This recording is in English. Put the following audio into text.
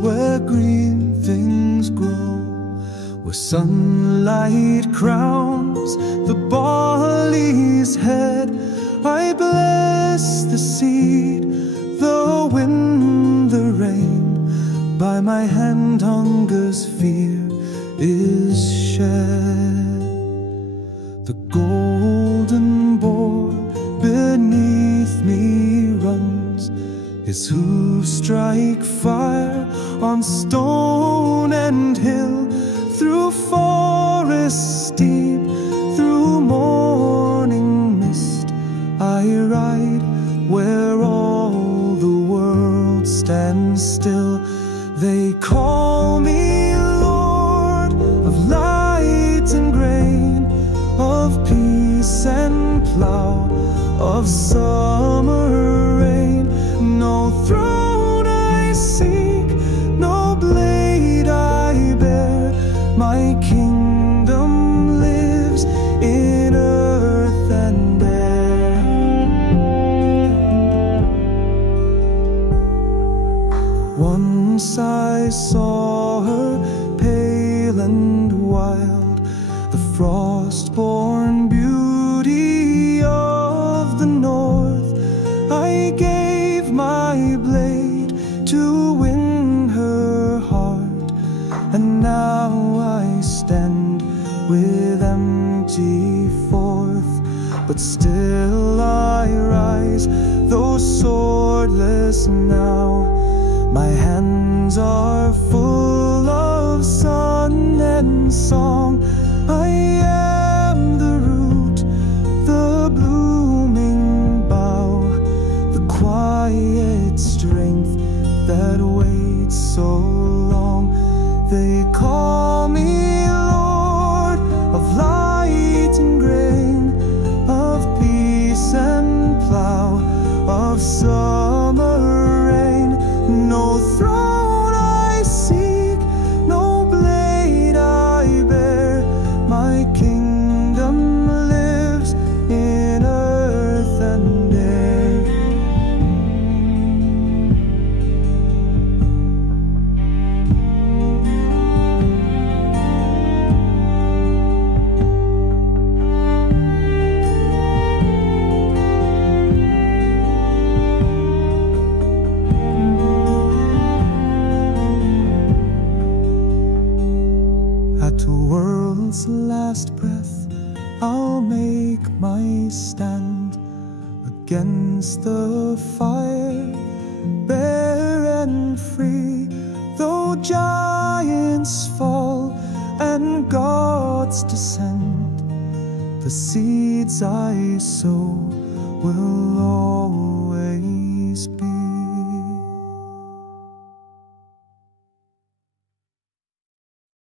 Where green things grow, where sunlight crowns the barley's head. I bless the seed, the wind, the rain. By my hand hunger's fear is shed. The golden boar beneath me runs, his hooves strike fire on stone and hill, through forest steep, through morning mist. I ride where all the world stands still. They call me Lord of light and grain, of peace and plough, of summer rain. No throne I seek, no blade I bear. My kingdom lives in earth and air. Once I saw her pale and wild, the frost-born beauty of the north. I gave my blade to win her heart, and now I stand with empty forth. But still I rise, though swordless now. My hands are full of sun and song. I am the root, the blooming bough, the quiet strength that waits so long. They call me Lord of light and grain, of peace and plough, of summer rain. No throne I seek, no blade I bear. My kingdom lives in earth and air. At the world's last breath, I'll make my stand against the fire, bare and free. Though giants fall and gods descend, the seeds I sow will always be.